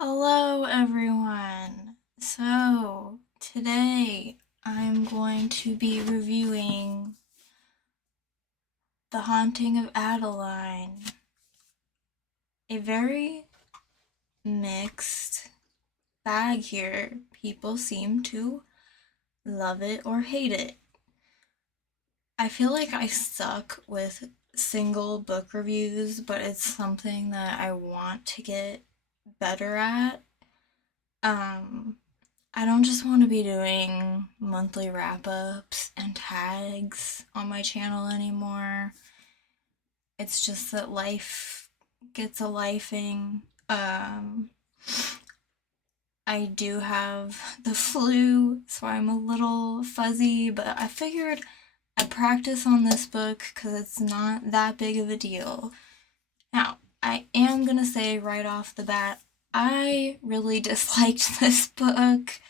Hello, everyone. So, today I'm going to be reviewing The Haunting of Adeline, a very mixed bag here. People seem to love it or hate it. I feel like I suck with single book reviews, but it's something that I want to get better at. Um, I don't just want to be doing monthly wrap ups and tags on my channel anymore. It's just that life gets a lifing. Um, I do have the flu, so I'm a little fuzzy, but I figured I'd practice on this book because it's not that big of a deal. Now, I am gonna say right off the bat, I really disliked this book.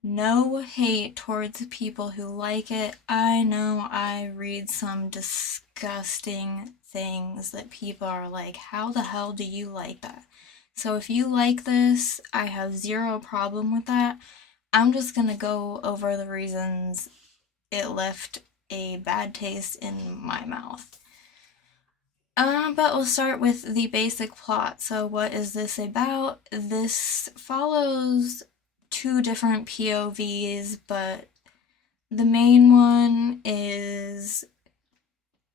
No hate towards people who like it. I know I read some disgusting things that people are like, how the hell do you like that? So if you like this, I have zero problem with that. I'm just gonna go over the reasons it left a bad taste in my mouth. But we'll start with the basic plot. So, what is this about? This follows two different POVs, but the main one is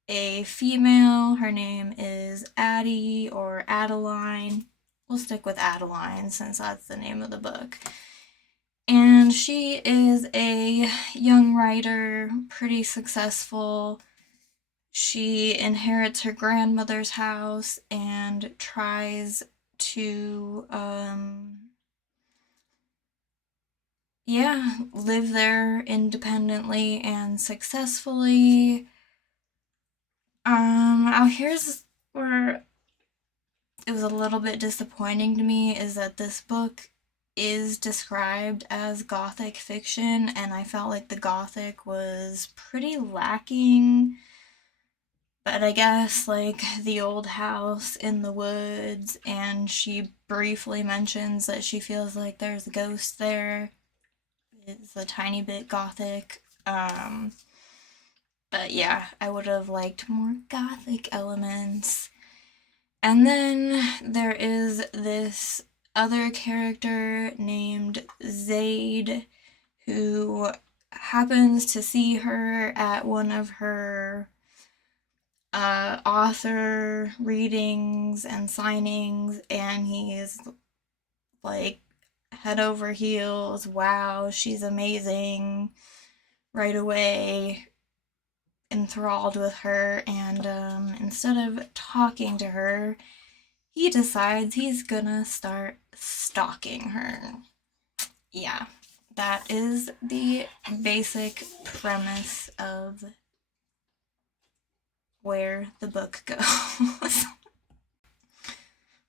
a female. Her name is Addie or Adeline. We'll stick with Adeline since that's the name of the book. And she is a young writer, pretty successful. She inherits her grandmother's house and tries to, live there independently and successfully. Now here's where it was a little bit disappointing to me is that this book is described as gothic fiction, and I felt like the gothic was pretty lacking. But I guess, like, the old house in the woods, and she briefly mentions that she feels like there's a ghost there. It's a tiny bit gothic. But yeah, I would have liked more gothic elements. And then there is this other character named Zaid who happens to see her at one of her author readings and signings, and he's like head over heels. Wow, she's amazing. Right away, enthralled with her, and instead of talking to her, he decides he's gonna start stalking her. Yeah, that is the basic premise of where the book goes.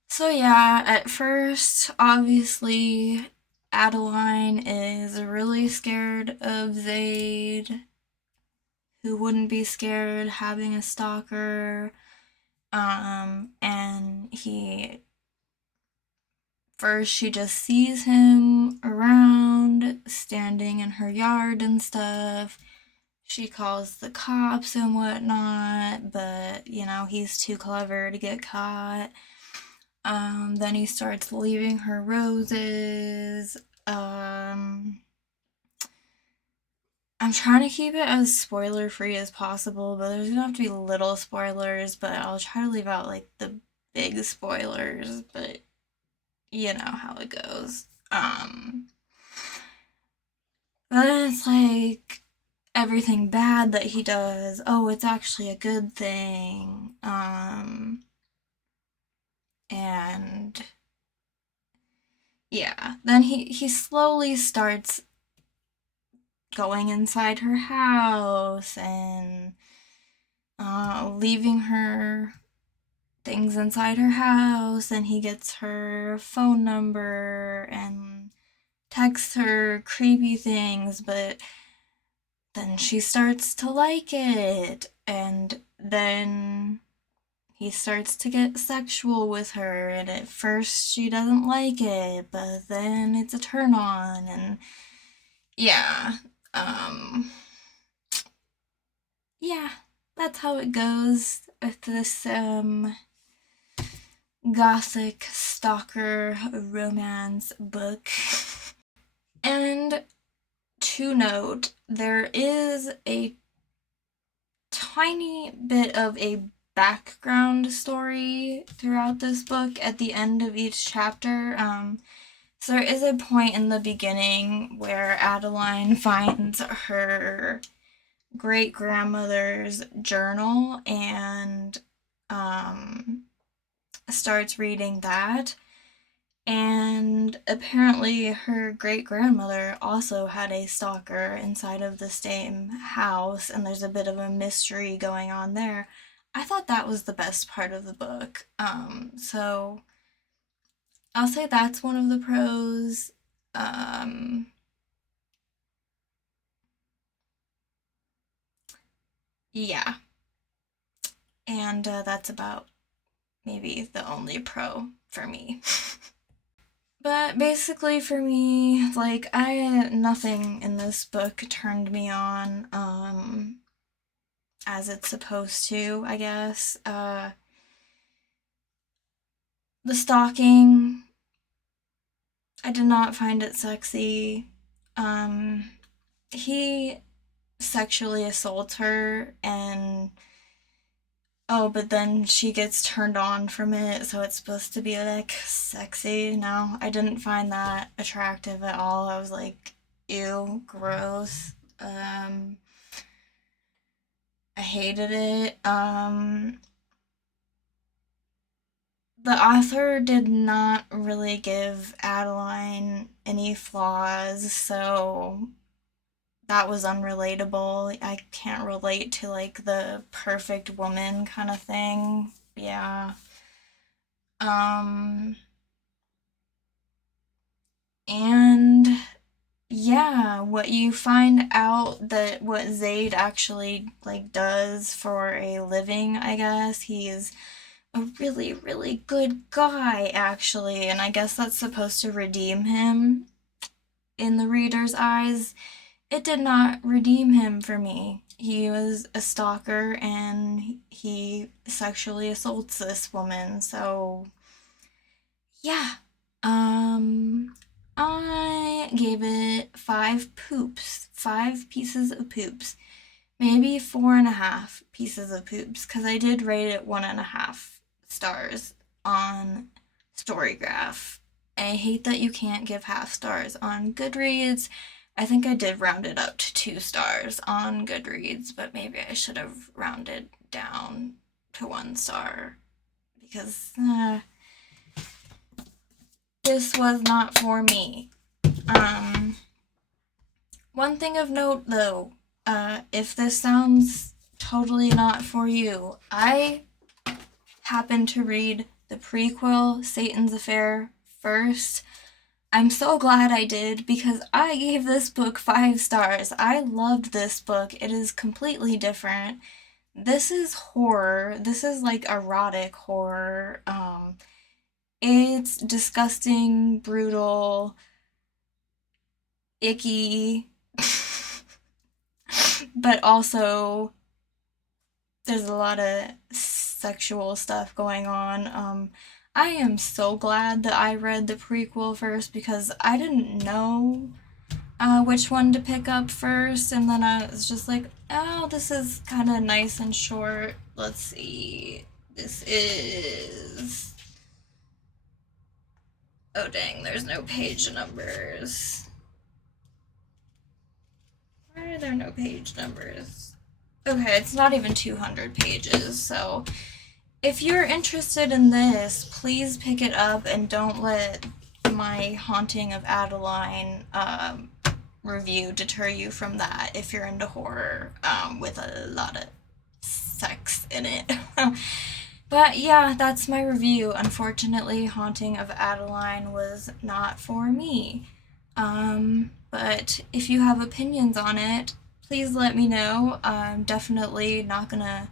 So yeah, at first, obviously, Adeline is really scared of Zaid. Who wouldn't be scared having a stalker? And first she just sees him around, standing in her yard and stuff. She calls the cops and whatnot, but he's too clever to get caught. Then he starts leaving her roses. I'm trying to keep it as spoiler free as possible, but there's gonna have to be little spoilers, but I'll try to leave out like the big spoilers, but you know how it goes. Then it's like everything bad that he does, oh, it's actually a good thing. And yeah, then he slowly starts going inside her house and leaving her things inside her house, and he gets her phone number and texts her creepy things, but then she starts to like it, and then he starts to get sexual with her, and at first she doesn't like it, but then it's a turn on, and yeah, um, yeah, that's how it goes with this, gothic stalker romance book. And to note, there is a tiny bit of a background story throughout this book at the end of each chapter. So there is a point in the beginning where Adeline finds her great grandmother's journal and starts reading that. And apparently, her great grandmother also had a stalker inside of the same house, and there's a bit of a mystery going on there. I thought that was the best part of the book. So I'll say that's one of the pros. Yeah, and that's about maybe the only pro for me. But basically, for me, like, nothing in this book turned me on, as it's supposed to, I guess. The stalking, I did not find it sexy. He sexually assaults her, and oh, but then she gets turned on from it, so it's supposed to be like sexy. No, I didn't find that attractive at all. I was like, ew, gross. I hated it. The author did not really give Adeline any flaws, so that was unrelatable. I can't relate to like the perfect woman kind of thing. Yeah. Um, and yeah, what you find out that what Zaid actually like does for a living, I guess. He's a really, really good guy, actually, and I guess that's supposed to redeem him in the reader's eyes. It did not redeem him for me. He was a stalker and he sexually assaults this woman, so yeah. I gave it 5 poops, 5 pieces of poops, maybe 4.5 pieces of poops, because I did rate it 1.5 stars on Storygraph. I hate that you can't give half stars on Goodreads. I think I did round it up to 2 stars on Goodreads, but maybe I should have rounded down to 1 star because this was not for me. One thing of note though, if this sounds totally not for you, I happened to read the prequel, Satan's Affair, first. I'm so glad I did because I gave this book 5 stars. I loved this book. It is completely different. This is horror. This is like erotic horror. It's disgusting, brutal, icky, but also there's a lot of sexual stuff going on. I am so glad that I read the prequel first because I didn't know which one to pick up first, and then I was just like, oh, this is kind of nice and short. Let's see. This is. Oh, dang, there's no page numbers. Why are there no page numbers? Okay, it's not even 200 pages, so if you're interested in this, please pick it up and don't let my Haunting of Adeline review deter you from that if you're into horror with a lot of sex in it. But yeah, that's my review. Unfortunately, Haunting of Adeline was not for me. But if you have opinions on it, please let me know. I'm definitely not gonna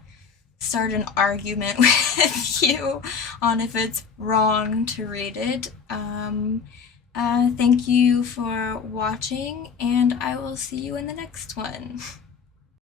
start an argument with you on if it's wrong to read it. Thank you for watching, and I will see you in the next one.